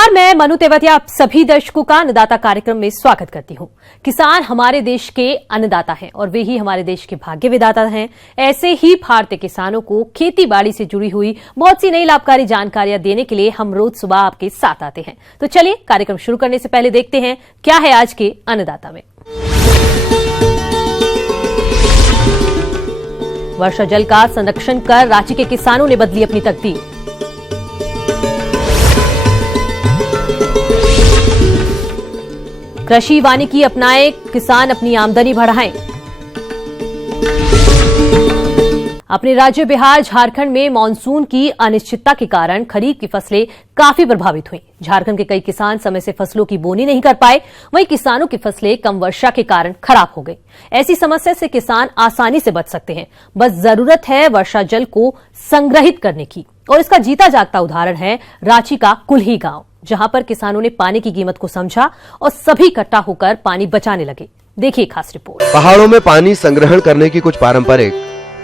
नमस्कार, मैं मनु तेवतिया आप सभी दर्शकों का अन्नदाता कार्यक्रम में स्वागत करती हूं। किसान हमारे देश के अन्नदाता हैं और वे ही हमारे देश के भाग्य विधाता हैं। ऐसे ही भारतीय किसानों को खेती बाड़ी से जुड़ी हुई बहुत सी नई लाभकारी जानकारियां देने के लिए हम रोज सुबह आपके साथ आते हैं। तो चलिए कार्यक्रम शुरू करने से पहले देखते हैं क्या है आज के अन्नदाता में। वर्षा जल का संरक्षण कर रांची के किसानों ने बदली अपनी तकदीर। कृषि वानिकी अपनाएं, किसान अपनी आमदनी बढ़ाएं। अपने राज्य बिहार झारखंड में मानसून की अनिश्चितता के कारण खरीफ की फसलें काफी प्रभावित हुई। झारखंड के कई किसान समय से फसलों की बोनी नहीं कर पाए, वहीं किसानों की फसलें कम वर्षा के कारण खराब हो गई। ऐसी समस्या से किसान आसानी से बच सकते हैं, बस जरूरत है वर्षा जल को संग्रहित करने की। और इसका जीता जागता उदाहरण है रांची का कुल्ही गांव, जहां पर किसानों ने पानी की कीमत को समझा और सभी इकट्ठा होकर पानी बचाने लगे। देखिए खास रिपोर्ट। पहाड़ों में पानी संग्रहण करने की कुछ पारंपरिक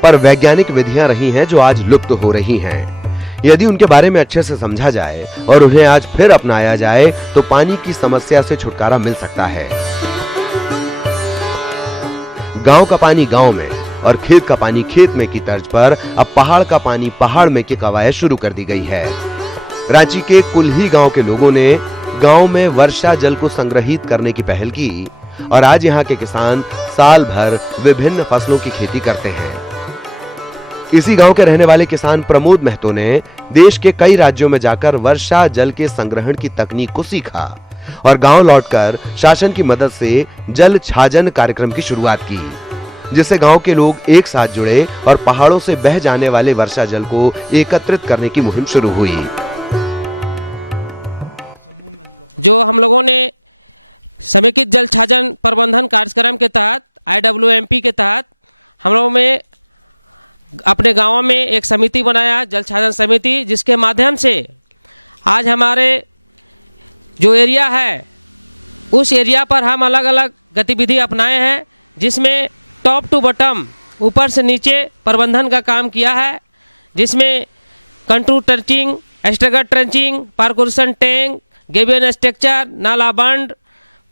पर वैज्ञानिक विधियां रही हैं जो आज लुप्त हो रही हैं। यदि उनके बारे में अच्छे से समझा जाए और उन्हें आज फिर अपनाया जाए तो पानी की समस्या से छुटकारा मिल सकता है। गांव का पानी गांव में और खेत का पानी खेत में की तर्ज पर अब पहाड़ का पानी पहाड़ में की कवायद शुरू कर दी गई है। रांची के कुल्ही गांव के लोगों ने गांव में वर्षा जल को संग्रहित करने की पहल की और आज यहां के किसान साल भर विभिन्न फसलों की खेती करते हैं। इसी गांव के रहने वाले किसान प्रमोद महतो ने देश के कई राज्यों में जाकर वर्षा जल के संग्रहण की तकनीक को सीखा और गांव लौटकर शासन की मदद से जल छाजन कार्यक्रम की शुरुआत की, जिससे गांव के लोग एक साथ जुड़े और पहाड़ों से बह जाने वाले वर्षा जल को एकत्रित करने की मुहिम शुरू हुई। जो हम लोगों ने समेकित जल छाजन प्रबंधन कार्यक्रम के तहत IWMP के तहत हम लोगों में अपने गांवों में एक समिति बनाया, जल छाजन समिति, जिसके माध्यम से आज हमारे जो एरिया है उस एरिया पर हम अलग अलग गतिविधि अपनाए हैं, जिसमें टॉप टू बॉटम ऊपर से नीचे प्रबंधन का काम किया है, जिसमें contour trenching, staggered trenching, percolation tank, gabion structure, नाला बंड,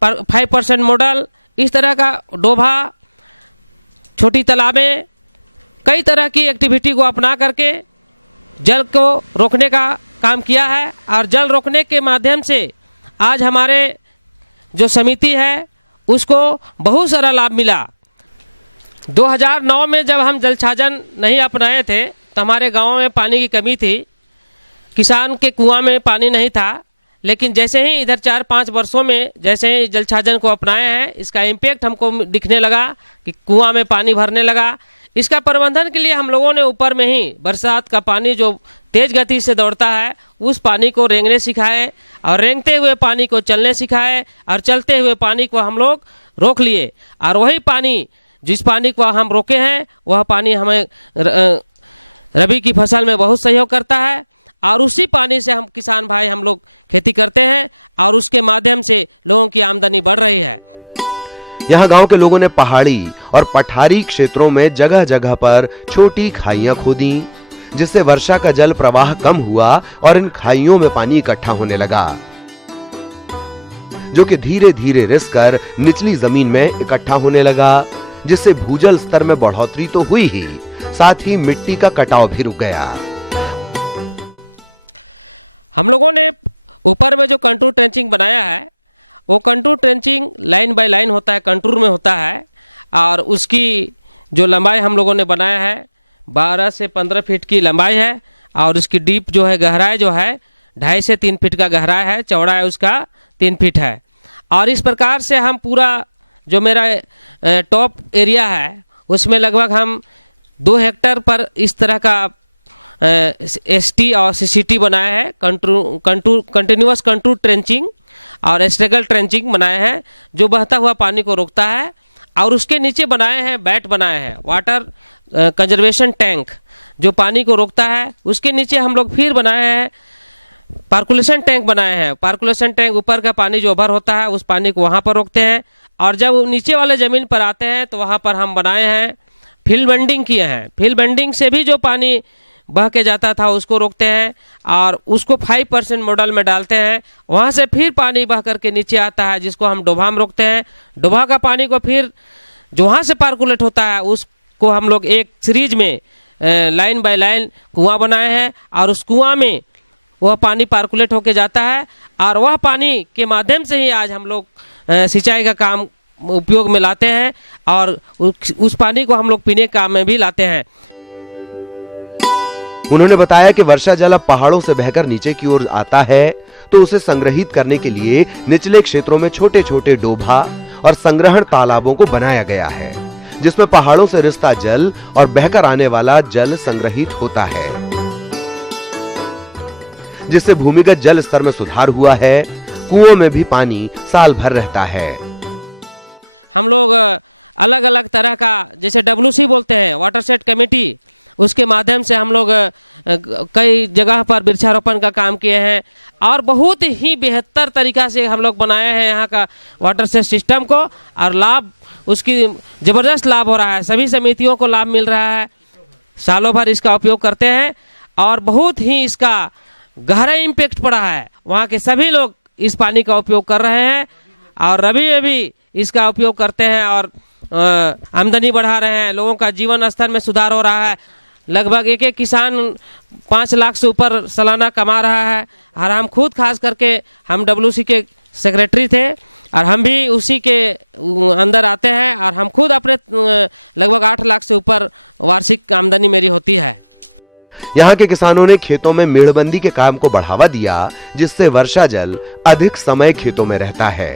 5% मॉडल, इस तरह का डोभा, छोटी तालाबें, कई तरह की एक्टिविटी को अपना करके जल को रोकने का काम किया है। और जल रोकने के माध्यम से आज हमारे जो समिति है उसको बहुत सारा लाभ मिला। 2009 में जब हम जल छाजन नहीं अपनाए थे तो हमारे गांव में पानी की कमी थी, किसान के कुआं में पानी नहीं था। लेकिन जैसे ही इधर 4-5 वर्षों में जैसे ही जल छाजन को अपनाए हैं, इसका इम्पैक्ट हमको दिखने लगा कि कुआं में पानी भरने लगा। इसका प्रबंधन के लिए हम लोगों ने ऊपर में ही बरसात का पानी जो तेज गति से दौड़ता है उस पानी को रेंगने सिखाए और रेंगते हुए पानी को चलने सिखाए और चलते हुए पानी को हम लोग रोक लिए। और वही पानी, जिस पानी को हम रोके हैं, वह पानी हमें रबी की फसल में बहुत सहयोग करता है और उसी पानी से हम किसान भाई हम लोग खेती करते हैं और उसके माध्यम से लोगों की आमदनी बढ़ रही है। यहाँ गांव के लोगों ने पहाड़ी और पठारी क्षेत्रों में जगह जगह पर छोटी खाइयां खोदी, जिससे वर्षा का जल प्रवाह कम हुआ और इन खाइयों में पानी इकट्ठा होने लगा, जो कि धीरे धीरे रिस कर निचली जमीन में इकट्ठा होने लगा, जिससे भूजल स्तर में बढ़ोतरी तो हुई ही, साथ ही मिट्टी का कटाव भी रुक गया। हम लोगों ने ऊपर में जो कंटूर ट्रेंचिंग बनाया है, वो contour trenching line by line होता है, कंटूर में होता है और उसकी जो लंबाई हम लोगों ने बनाया है 12 से 15 फीट की लंबाई है और उसकी डीप जो है गहराई जो है 2.5 से 3 फीट का गहराई है, चौड़ा है उसका 3 फीट है। और इस प्रकार से हम पूरा जो मेरा टॉप एरिया है उसमें लगभग हम 2 हेक्टेयर पर इस तरह का ST और CCT बनाया है, कंटिन्यूअस कंटूर ट्रेंचिंग और एस्ट्रेगल ट्रेंचिंग बनाए हैं, जो बहता हुआ पानी को रोकता है। और उसके नीचे बनाए हैं बैट बनाए हैं, वाटर कंजर्वेशन टैंक, जो पानी को रोकता है। उसके नीचे हम लोग फिर बनाए हैं पार्कुलेशन टैंक बनाए हैं। पार्कुलेशन टैंक ऊपर का पानी जो ओवर होता है उस पानी को वहाँ पर रोकते हैं और जब नीचे वाले ज़मीन पर आते हैं तो वहाँ पर हम बनाए हैं फील्ड बेंडिंग किए हैं। फील्ड बेंडिंग से भी जो पानी बह के जाता था उसको रोकते हैं और उसको 5% मॉडल में डालते हैं। वहाँ से फिर पानी बह करके नीचे आता है जिसको हम डोभा में रोकते हैं। डोभा का पानी को फिर जो वहाँ से पार्कुलेट होता है उसको हम लोग एक सीरीज में लाइन बाय लाइन कुआं बनाए हैं और उस कुआं में वह पानी पार्कुलेट होके जाता है और वह पानी के माध्यम से ही आज हम लोग सिंचाई का काम उपयोग में लाते हैं और उस पानी को हम लोग पीने काम में भी लाते हैं। उन्होंने बताया कि वर्षा जल अब पहाड़ों से बहकर नीचे की ओर आता है तो उसे संग्रहित करने के लिए निचले क्षेत्रों में छोटे छोटे डोभा और संग्रहण तालाबों को बनाया गया है, जिसमें पहाड़ों से रिसता जल और बहकर आने वाला जल संग्रहित होता है, जिससे भूमिगत जल स्तर में सुधार हुआ है। कुओं में भी पानी साल भर रहता है। हम लोग अलग अलग तरह का जैसे WC बोलते हैं वाटरशेड कमेटी, उसके माध्यम से हम लोग कई जगह पर वृक्षारोपण का काम किए हैं और बहुत ही बेहतर तरीका से हम लोग बनाए हैं यहाँ का वाटरशेड सिस्टम को और लाभ उसकी ज़बरदस्त लाभ हो रहा है। सभी समितियों को लाभ मिल रहा है, सालों भर इसका उपयोग करते हैं और बहुत ही इसका गहरा इम्पैक्ट पड़ा है। वहाँ के सभी लोग इस पानी का उपयोग कर रहे हैं और रबी में भी इसका उपयोग करते हैं और आमदनी बढ़ा रहे हैं। लोगों का जीवन स्तर में सुधार हो रहा है। लगभग एक एक किसान 5 लाख से ऊपर सालाना कमा रहा है और हम खुद खास करके हम WC के सेक्रेटरी थे और हम भी उसी के अंदर आते हैं और हम खुद अपने लगभग 8 लाख से ऊपर वार्षिक आमदनी मेरी होती है। यहाँ के किसानों ने खेतों में मेड़बंदी के काम को बढ़ावा दिया, जिससे वर्षा जल अधिक समय खेतों में रहता है।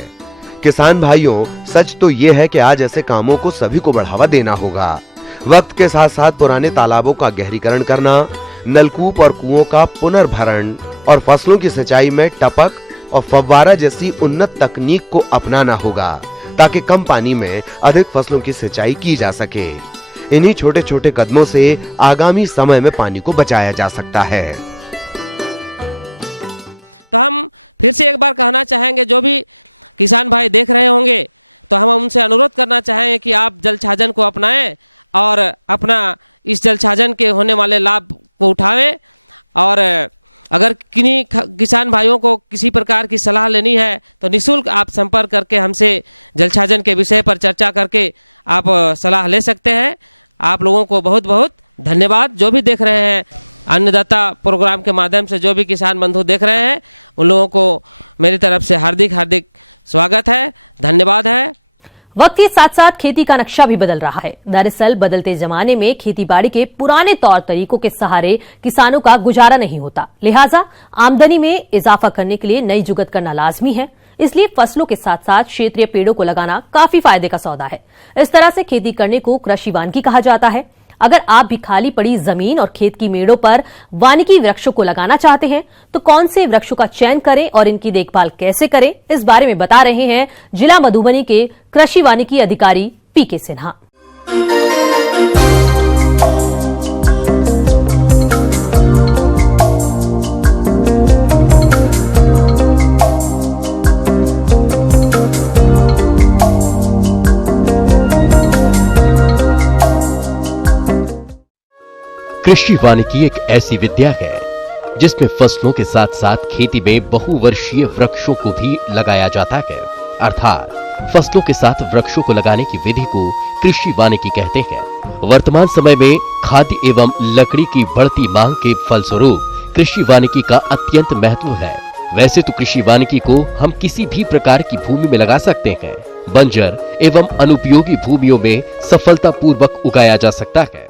किसान भाइयों, सच तो ये है कि आज ऐसे कामों को सभी को बढ़ावा देना होगा। वक्त के साथ साथ पुराने तालाबों का गहरीकरण करना, नलकूप और कुओं का पुनर्भरण और फसलों की सिंचाई में टपक और फव्वारा जैसी उन्नत तकनीक को अपनाना होगा, ताकि कम पानी में अधिक फसलों की सिंचाई की जा सके। इन्हीं छोटे छोटे कदमों से आगामी समय में पानी को बचाया जा सकता है। तो हम फिर से एक बार कहना चाहेंगे, जो भी किसान भाई देख रहे होंगे तो हम उनसे अनुरोध करना चाहेंगे कि आप जल छाजन को अपनाएं और अपना इस जल छाजन के होने वाले लाभ को उठावें। और अगर किन्हीं किसान भाइयों को किसी प्रकार की सलाह लेनी है तो निःशुल्क आप संपर्क करके हमसे जल छाजन के विषय पर चर्चा करके आप सलाह ले सकते हैं। आप लोगों को बहुत बहुत धन्यवाद। जो भी देख रहे हैं अन्नदाता प्रोग्राम के माध्यम से जो भी किसान बंधु देख रहे हैं उन लोगों को मेरी तरफ से हार्दिक हार्दिक स्वागत है, धन्यवाद है। वक्त के साथ साथ खेती का नक्शा भी बदल रहा है। दरअसल बदलते जमाने में खेतीबाड़ी के पुराने तौर तरीकों के सहारे किसानों का गुजारा नहीं होता, लिहाजा आमदनी में इजाफा करने के लिए नई जुगत करना लाजमी है। इसलिए फसलों के साथ साथ क्षेत्रीय पेड़ों को लगाना काफी फायदे का सौदा है। इस तरह से खेती करने को कृषि वानिकी कहा जाता है। अगर आप भी खाली पड़ी जमीन और खेत की मेड़ों पर वानिकी वृक्षों को लगाना चाहते हैं तो कौन से वृक्षों का चयन करें और इनकी देखभाल कैसे करें, इस बारे में बता रहे हैं जिला मधुबनी के कृषि वानिकी अधिकारी PK सिन्हा। कृषि वानिकी एक ऐसी विद्या है जिसमें फसलों के साथ साथ खेती में बहुवर्षीय वृक्षों को भी लगाया जाता है। अर्थात फसलों के साथ वृक्षों को लगाने की विधि को कृषि वानिकी कहते हैं। वर्तमान समय में खाद्य एवं लकड़ी की बढ़ती मांग के फलस्वरूप कृषि वानिकी का अत्यंत महत्व है। वैसे तो कृषि वानिकी को हम किसी भी प्रकार की भूमि में लगा सकते हैं। बंजर एवं अनुपयोगी भूमियों में सफलतापूर्वक उगाया जा सकता है।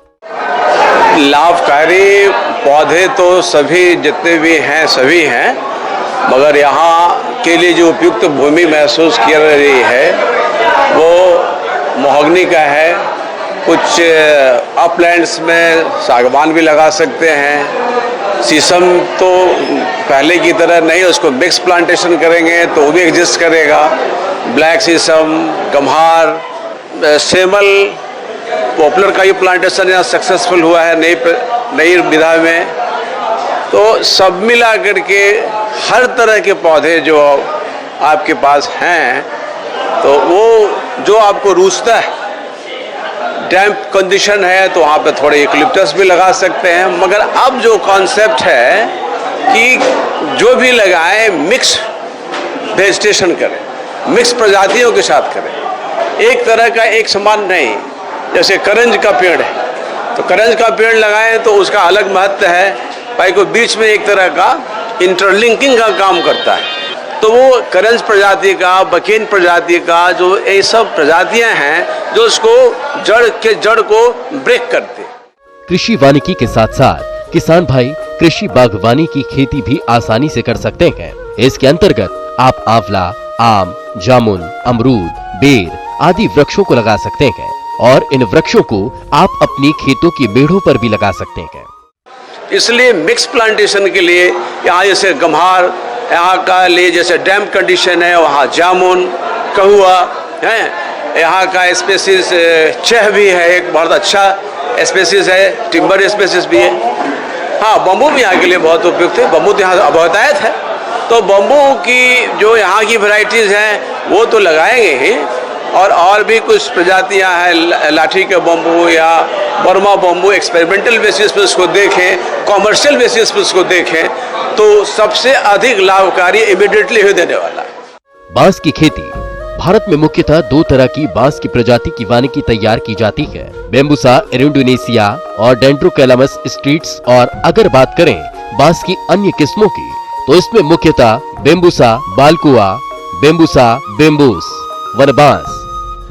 लाभकारी पौधे तो सभी जितने भी हैं सभी हैं, मगर यहाँ के लिए जो उपयुक्त भूमि महसूस की रही है वो महोगनी का है। कुछ अपलैंड्स में सागवान भी लगा सकते हैं। शीशम तो पहले की तरह नहीं, उसको मिक्स प्लांटेशन करेंगे तो वो भी एग्जिस्ट करेगा। ब्लैक शीशम, गम्हार, सेमल, पॉपुलर का ये प्लांटेशन यहाँ सक्सेसफुल हुआ है नई विधा में। तो सब मिला करके हर तरह के पौधे जो आपके पास हैं तो वो जो आपको रूचता है, डैम्प कंडीशन है तो वहाँ पे थोड़े यूकलिप्टस भी लगा सकते हैं। मगर अब जो कॉन्सेप्ट है कि जो भी लगाएं मिक्स वेजिटेशन करें, मिक्स प्रजातियों के साथ करें, एक तरह का एक समान नहीं। जैसे करंज का पेड़ है तो करंज का पेड़ लगाएं तो उसका अलग महत्व है, भाई को बीच में एक तरह का इंटरलिंकिंग का काम करता है। तो वो करंज प्रजाति का, बकेन प्रजाति का, जो ये सब प्रजातियां हैं जो उसको जड़ को ब्रेक करते हैं। कृषि वानिकी के साथ साथ किसान भाई कृषि बागवानी की खेती भी आसानी से कर सकते हैं। इसके अंतर्गत आप आंवला, आम, जामुन, अमरूद, बेर आदि वृक्षों को लगा सकते हैं और इन वृक्षों को आप अपनी खेतों की मेढ़ों पर भी लगा सकते हैं। इसलिए मिक्स प्लांटेशन के लिए यहाँ जैसे गम्हार, यहाँ का लिए जैसे डैम्प कंडीशन है, वहाँ जामुन, कहुआ है, यहाँ का स्पेसीज चह भी है, एक बहुत अच्छा स्पेसीज है, टिम्बर स्पेसीज भी है। हाँ, बम्बू भी यहाँ के लिए बहुत उपयुक्त है, बम्बू तो यहाँ बहुतायत है। तो बम्बू की जो यहाँ की वैरायटीज़ हैं वो तो लगाएंगे ही, और भी कुछ प्रजातियाँ हैं, लाठी के बम्बू या बर्मा बम्बू, एक्सपेरिमेंटल बेसिस पे उसको देखें, कॉमर्शियल बेसिस पे उसको देखें तो सबसे अधिक लाभकारी इमीडिएटली ही देने वाला है। बांस की खेती भारत में मुख्यतः दो तरह की बांस की प्रजाति की वानिकी तैयार की जाती है, बेम्बुसा एरुंडोनेसिया और डेंड्रोकैलामस स्ट्रीट्स। और अगर बात करें बांस की अन्य किस्मों की तो इसमें मुख्यतः बेम्बुसा बाल्कुआ, बेम्बुसा बेम्बूस, वनबांस,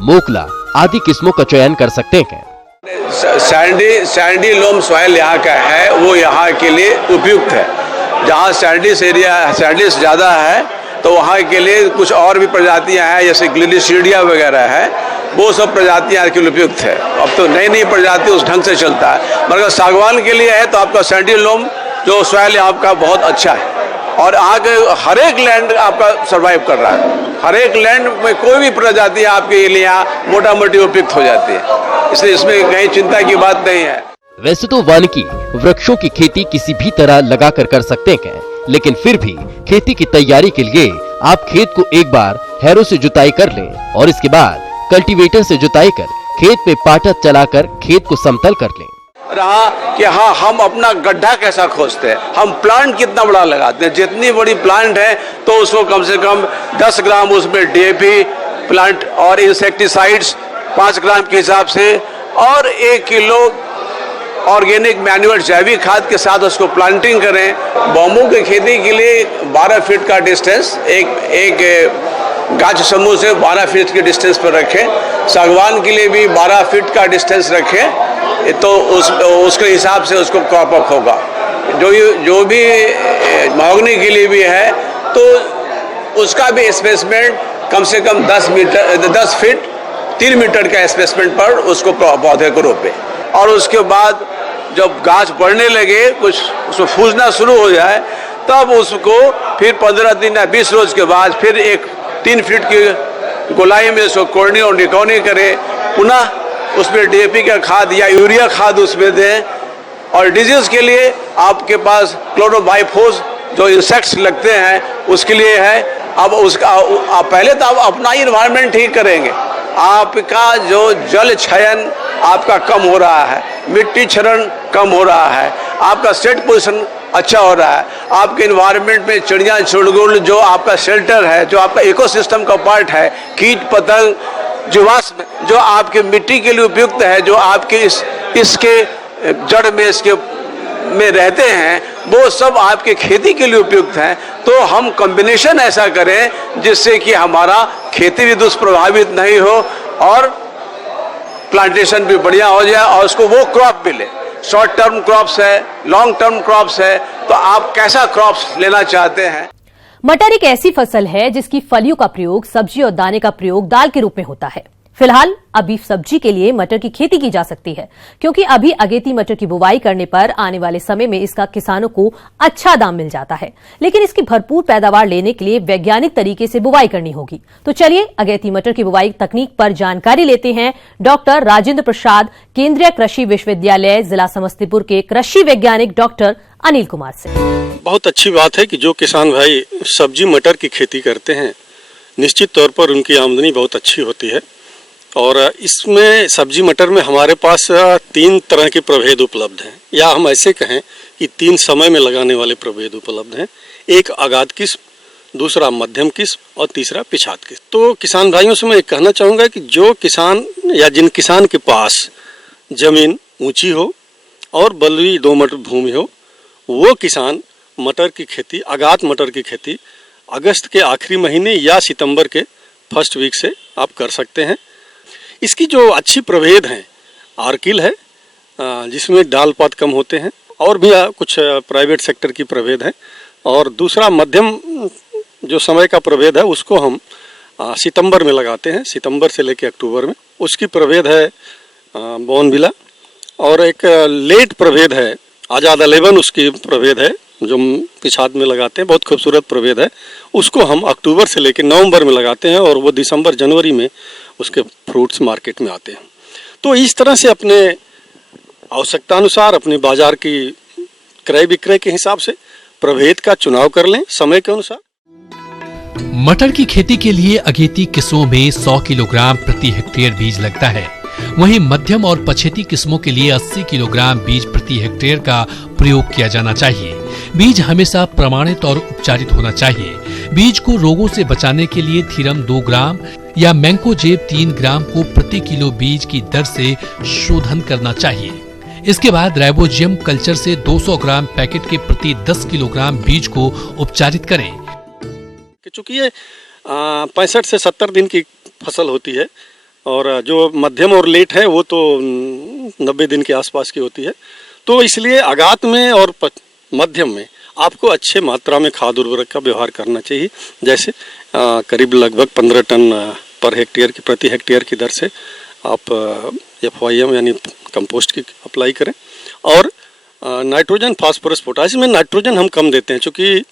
मोकला आदि किस्मों का चयन कर सकते हैं। सैंडी लोम सॉइल यहाँ का है, वो यहाँ के लिए उपयुक्त है। जहाँ सैंडीस एरिया, सैंडीस ज़्यादा है तो वहाँ के लिए कुछ और भी प्रजातियाँ हैं, जैसे ग्लिसिडिया वगैरह है, वो सब प्रजातियाँ के लिए उपयुक्त है। अब तो नई नई प्रजाति उस ढंग से चलता है, मगर सागवान के लिए है तो आपका सैंडी लोम जो सॉइल आपका बहुत अच्छा है। और यहाँ के हर एक लैंड आपका सर्वाइव कर रहा है, हर एक लैंड में कोई भी प्रजाति आपके लिए यहाँ मोटा मोटी उपयुक्त हो जाती है, इसलिए इसमें कहीं चिंता की बात नहीं है। वैसे तो वानिकी वृक्षों की खेती किसी भी तरह लगाकर कर सकते हैं, लेकिन फिर भी खेती की तैयारी के लिए आप खेत को एक बार हैरों से जुताई कर लें और इसके बाद कल्टीवेटर से जुताई कर खेत में पाटा चलाकर खेत को समतल कर लें। रहा कि हाँ, हम अपना गड्ढा कैसा खोजते हैं, हम प्लांट कितना बड़ा लगाते हैं। जितनी बड़ी प्लांट है तो उसको कम से कम 10 ग्राम उसमें डीएपी प्लांट और इंसेक्टिसाइड्स 5 ग्राम के हिसाब से और 1 किलो ऑर्गेनिक मैन्यूअर जैविक खाद के साथ उसको प्लांटिंग करें। बम्बू की खेती के लिए 12 फीट का डिस्टेंस एक गाछ समूह से 12 फीट के डिस्टेंस पर रखें। सागवान के लिए भी 12 फीट का डिस्टेंस रखें तो उसके हिसाब से उसको क्रॉप अप होगा। जो भी महोगनी के लिए भी है तो उसका भी स्पेसमेंट कम से कम 10 फीट 3 मीटर का स्पेसमेंट पर उसको पौधे को रोपे। और उसके बाद जब गाछ बढ़ने लगे, कुछ उसको फूसना शुरू हो जाए, तब उसको फिर 15 दिन या 20 रोज के बाद फिर एक 3 फीट की गोलाई में उसको कोड़नी और निकौनी करें, पुनः उसमें डीएपी का खाद या यूरिया खाद उसमें दें। और डिजीज के लिए आपके पास क्लोरोबाइफोस जो इंसेक्ट्स लगते हैं उसके लिए है। अब उसका पहले तो आप अपना ही इन्वायरमेंट ठीक करेंगे, आपका जो जल क्षयन आपका कम हो रहा है, मिट्टी क्षरण कम हो रहा है, आपका सेट पोजीशन अच्छा हो रहा है, आपके इन्वायरमेंट में चिड़िया चुड़गुड़ जो आपका शेल्टर है, जो आपका इकोसिस्टम का पार्ट है, कीट पतंग जीवाश्म जो आपके मिट्टी के लिए उपयुक्त है, जो आपके इसके जड़ में इसके में रहते हैं, वो सब आपके खेती के लिए उपयुक्त हैं। तो हम कॉम्बिनेशन ऐसा करें जिससे कि हमारा खेती भी दुष्प्रभावित नहीं हो और प्लांटेशन भी बढ़िया हो जाए और उसको वो क्रॉप मिले। शॉर्ट टर्म क्रॉप्स है, लॉन्ग टर्म क्रॉप्स है, तो आप कैसा क्रॉप्स लेना चाहते हैं। मटर एक ऐसी फसल है जिसकी फलियों का प्रयोग सब्जी और दाने का प्रयोग दाल के रूप में होता है। फिलहाल अभी सब्जी के लिए मटर की खेती की जा सकती है, क्योंकि अभी अगेती मटर की बुवाई करने पर आने वाले समय में इसका किसानों को अच्छा दाम मिल जाता है। लेकिन इसकी भरपूर पैदावार लेने के लिए वैज्ञानिक तरीके से बुवाई करनी होगी। तो चलिए अगेती मटर की बुवाई तकनीक पर जानकारी लेते हैं डॉक्टर राजेंद्र प्रसाद, केंद्रीय कृषि विश्वविद्यालय जिला समस्तीपुर के कृषि वैज्ञानिक डॉक्टर अनिल कुमार से। बहुत अच्छी बात है कि जो किसान भाई सब्जी मटर की खेती करते हैं, निश्चित तौर पर उनकी आमदनी बहुत अच्छी होती है और इसमें सब्जी मटर में हमारे पास 3 तरह के प्रभेद उपलब्ध हैं, या हम ऐसे कहें कि 3 समय में लगाने वाले प्रभेद उपलब्ध हैं। एक आगाद किस्म, दूसरा मध्यम किस्म और तीसरा पिछात किस्म। तो किसान भाइयों से मैं कहना चाहूँगा कि जो किसान या जिन किसान के पास जमीन ऊंची हो और बलुई दोमट भूमि हो, वो किसान मटर की खेती, आगात मटर की खेती अगस्त के आखिरी महीने या सितंबर के फर्स्ट वीक से आप कर सकते हैं। इसकी जो अच्छी प्रभेद हैं, आर्किल है जिसमें डाल पात कम होते हैं, और भी कुछ प्राइवेट सेक्टर की प्रभेद है, और दूसरा मध्यम जो समय का प्रभेद है उसको हम सितंबर में लगाते हैं, सितंबर से लेकर अक्टूबर में। उसकी प्रभेद है बोनविला, और एक लेट प्रभेद है आज़ाद 11, उसकी प्रभेद है जो पिछात में लगाते हैं, बहुत खूबसूरत प्रभेद है। उसको हम अक्टूबर से लेकर नवंबर में लगाते हैं और वो दिसंबर जनवरी में उसके फ्रूट्स मार्केट में आते हैं। तो इस तरह से अपने आवश्यकता अनुसार, अपने बाजार की क्रय विक्रय के हिसाब से प्रभेद का चुनाव कर लें समय के अनुसार। मटर की खेती के लिए अगेती किस्मों में 100 किलोग्राम प्रति हेक्टेयर बीज लगता है, वहीं मध्यम और पछेती किस्मों के लिए 80 किलोग्राम बीज प्रति हेक्टेयर का प्रयोग किया जाना चाहिए। बीज हमेशा प्रमाणित और उपचारित होना चाहिए। बीज को रोगों से बचाने के लिए थीरम 2 ग्राम या मैंकोजेब 3 ग्राम को प्रति किलो बीज की दर से शोधन करना चाहिए। इसके बाद राइबोजियम कल्चर से 200 ग्राम पैकेट के प्रति 10 किलोग्राम बीज को उपचारित करें। चूंकि ये 65 से 70 दिन की फसल होती है, और जो मध्यम और लेट है वो तो 90 दिन के आसपास की होती है, तो इसलिए आगात में और मध्यम में आपको अच्छे मात्रा में खाद उर्वरक का व्यवहार करना चाहिए। जैसे करीब लगभग 15 टन पर हेक्टेयर की प्रति हेक्टेयर की दर से आप FYM यानी कंपोस्ट की अप्लाई करें, और नाइट्रोजन, फास्फोरस, पोटाश में नाइट्रोजन हम कम देते हैं क्योंकि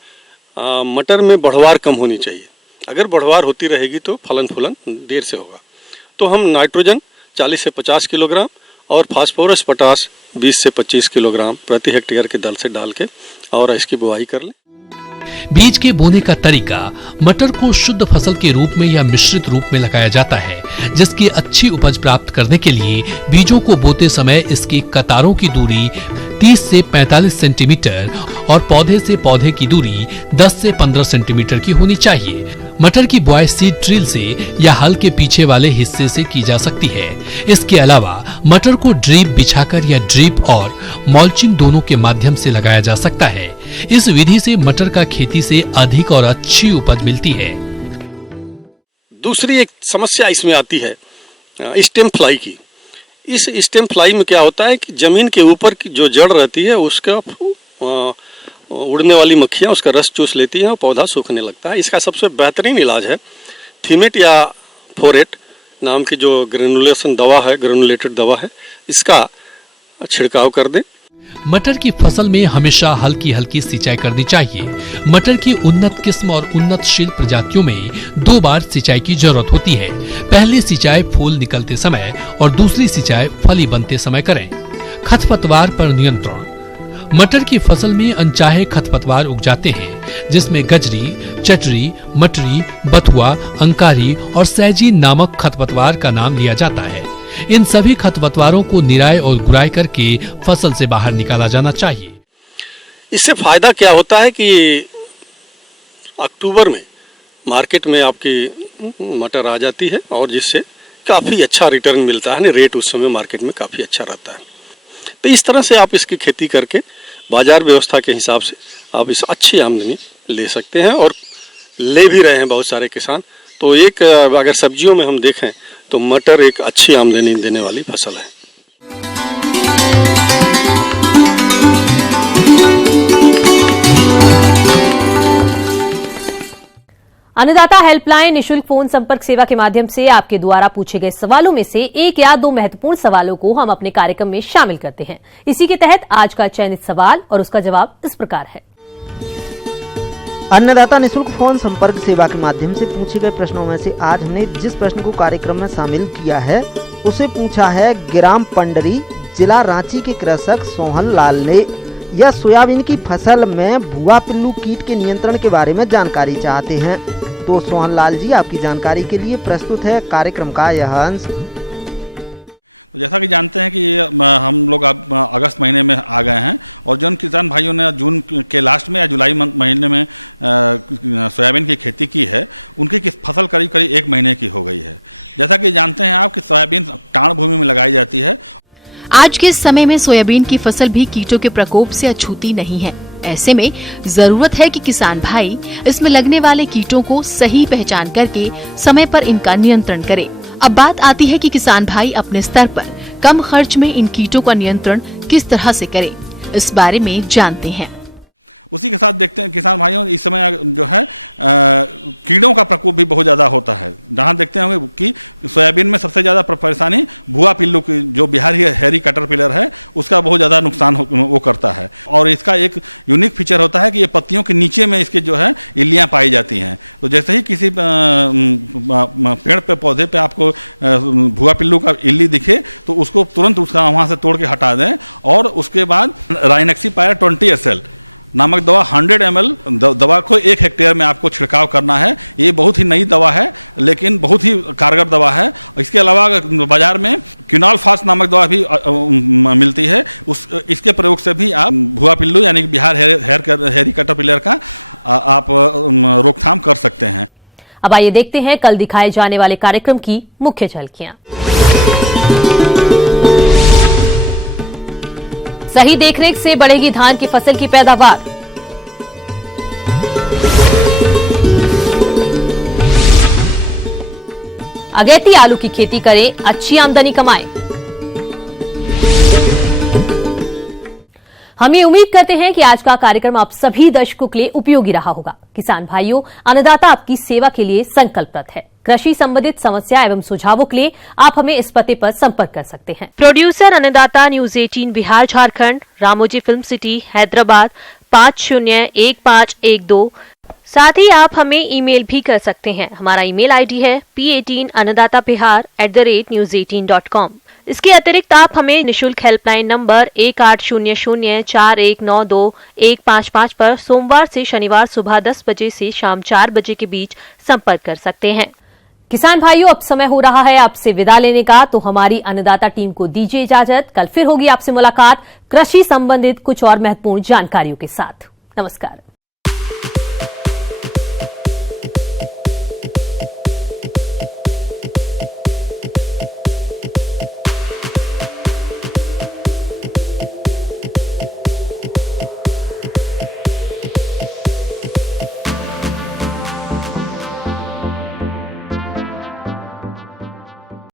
मटर में बढ़वार कम होनी चाहिए। अगर बढ़वार होती रहेगी तो फलन फूलन देर से होगा। तो हम नाइट्रोजन 40 से 50 किलोग्राम और फास्फोरस पोटाश 20 से 25 किलोग्राम प्रति हेक्टेयर के दर से डाल के और इसकी बुआई कर लें। बीज के बोने का तरीका, मटर को शुद्ध फसल के रूप में या मिश्रित रूप में लगाया जाता है, जिसकी अच्छी उपज प्राप्त करने के लिए बीजों को बोते समय इसकी कतारों की दूरी 30 से 45 सेंटीमीटर और पौधे से पौधे की दूरी 10 से 15 सेंटीमीटर की होनी चाहिए। मटर की बुआई सीड ड्रिल से या हल के पीछे वाले हिस्से से की जा सकती है। इसके अलावा मटर को ड्रिप बिछाकर या ड्रिप और मल्चिंग दोनों के माध्यम से लगाया जा सकता है। इस विधि से मटर का खेती से अधिक और अच्छी उपज मिलती है। दूसरी एक समस्या इसमें आती है स्टेम फ्लाई की। इस स्टेम फ्लाई में क्या होता है कि जमीन के ऊपर की जो जड़ रहती है उसका उड़ने वाली मक्खियाँ उसका रस चूस लेती हैं और पौधा सूखने लगता है। इसका सबसे बेहतरीन इलाज है थीमेट या फोरेट नाम की जो ग्रेनुलेशन दवा है, ग्रेनुलेटेड दवा है, इसका छिड़काव कर दें। मटर की फसल में हमेशा हल्की हल्की सिंचाई करनी चाहिए। मटर की उन्नत किस्म और उन्नतशील प्रजातियों में 2 बार सिंचाई की जरूरत होती है। पहली सिंचाई फूल निकलते समय और दूसरी सिंचाई फली बनते समय करें। खरपतवार पर नियंत्रण। मटर की फसल में अनचाहे खरपतवार उग जाते हैं, जिसमें गजरी, चटरी, मटरी, बथुआ, अंकारी और सैजी नामक खरपतवार का नाम लिया जाता है। इन सभी खरपतवारों को निराई और गुड़ाई करके फसल से बाहर निकाला जाना चाहिए। इससे फायदा क्या होता है कि अक्टूबर में मार्केट में आपकी मटर आ जाती है और जिससे काफ़ी अच्छा रिटर्न मिलता है, रेट उस समय मार्केट में काफ़ी अच्छा रहता है। तो इस तरह से आप इसकी खेती करके बाजार व्यवस्था के हिसाब से आप इस अच्छी आमदनी ले सकते हैं और ले भी रहे हैं बहुत सारे किसान। तो एक अगर सब्जियों में हम देखें तो मटर एक अच्छी आमदनी देने वाली फसल है। अन्नदाता हेल्पलाइन निशुल्क फोन संपर्क सेवा के माध्यम से आपके द्वारा पूछे गए सवालों में से 1 या 2 महत्वपूर्ण सवालों को हम अपने कार्यक्रम में शामिल करते हैं। इसी के तहत आज का चयनित सवाल और उसका जवाब इस प्रकार है। अन्नदाता निशुल्क फोन संपर्क सेवा के माध्यम से पूछे गए प्रश्नों में से आज हमने जिस प्रश्न को कार्यक्रम में शामिल किया है उसे पूछा है ग्राम पंडरी, जिला रांची के कृषक सोहन लाल ने। यह सोयाबीन की फसल में भुआ पिल्लू कीट के नियंत्रण के बारे में जानकारी चाहते हैं। तो सोहन लाल जी आपकी जानकारी के लिए प्रस्तुत है कार्यक्रम का यह अंश। जैसा कि जानते हैं कि हम लोग अब अगस्त महीने में आ गए हैं और जिन किसान भाइयों ने जून के लास्ट में या जुलाई महीने में सोयाबीन की खेती की है, उनकी फसल करीब करीब 1 महीने की हो गई है। जैसा कि जानते हैं आप कि सोयाबीन टाण भूमि में लगाई जाती है। आज के समय में सोयाबीन की फसल भी कीटों के प्रकोप से अछूती नहीं है। ऐसे में जरूरत है कि किसान भाई इसमें लगने वाले कीटों को सही पहचान करके समय पर इनका नियंत्रण करें। अब बात आती है कि किसान भाई अपने स्तर पर कम खर्च में इन कीटों का नियंत्रण किस तरह से करें, इस बारे में जानते हैं। उसी के साथ देखते हैं किसान भाइयों, इस समय जो है कीड़ों का प्रकोप भी बहुत ज़्यादा होता है। जहाँ देखते होंगे कि सोयाबीन में सबसे ज़्यादा परेशानी भुआ पिल्लू की, जो बिहारी हैरी कैटरपिलर है, उसका बहुत ज़्यादा नुकसान वो करता है। और इसका एक यूनिक फीचर होता है कि ये पत्तियों के नीचे में इसके जो है इल्लियाँ पाई जाती हैं। तो जैसे ही किसी पेड़ पे पौधे पे आपको भुआ पिल्लू का इल्ली दिखे तो उसको तुरंत उसका वहाँ से तोड़ के हटा दें और उसके बाद राइनेक्सीपायर 20 SL नामक दवा 100 ml दवा को 1 हेक्टेयर में आपको छिड़काव करना है। ये बहुत ही नई दवा है लेकिन बहुत ही कारगर दवा है। इसके अलावा बाजार में क्विनॉल फास्ट नामक दवा भी मिलती है। इसके प्रयोग से भी आप भुआ पिल्लू यानी कि बिहार हैरी कैटरपिलर का आप रोकथाम कर सकते हैं। अब आइए देखते हैं कल दिखाए जाने वाले कार्यक्रम की मुख्य झलकियां। सही देखरेख से बढ़ेगी धान की फसल की पैदावार। अगेती आलू की खेती करें, अच्छी आमदनी कमाएं। हम ये उम्मीद करते हैं कि आज का कार्यक्रम आप सभी दर्शकों के लिए उपयोगी रहा होगा। किसान भाइयों, अन्नदाता आपकी सेवा के लिए संकल्परत है। कृषि संबंधित समस्या एवं सुझावों के लिए आप हमें इस पते पर संपर्क कर सकते हैं। प्रोड्यूसर अन्नदाता, news 18 Bihar Jharkhand, Ramoji film city, Hyderabad 501512। साथ ही आप हमें ईमेल भी कर सकते हैं। हमारा ईमेल आईडी है p18annadatabihar@news18.com। इसके अतिरिक्त आप हमें निशुल्क हेल्पलाइन नंबर 180041921555 पर सोमवार से शनिवार सुबह 10 बजे से शाम 4 बजे के बीच संपर्क कर सकते हैं। किसान भाइयों, अब समय हो रहा है आपसे विदा लेने का, तो हमारी अन्नदाता टीम को दीजिए इजाजत। कल फिर होगी आपसे मुलाकात कृषि संबंधित कुछ और महत्वपूर्ण जानकारियों के साथ। नमस्कार।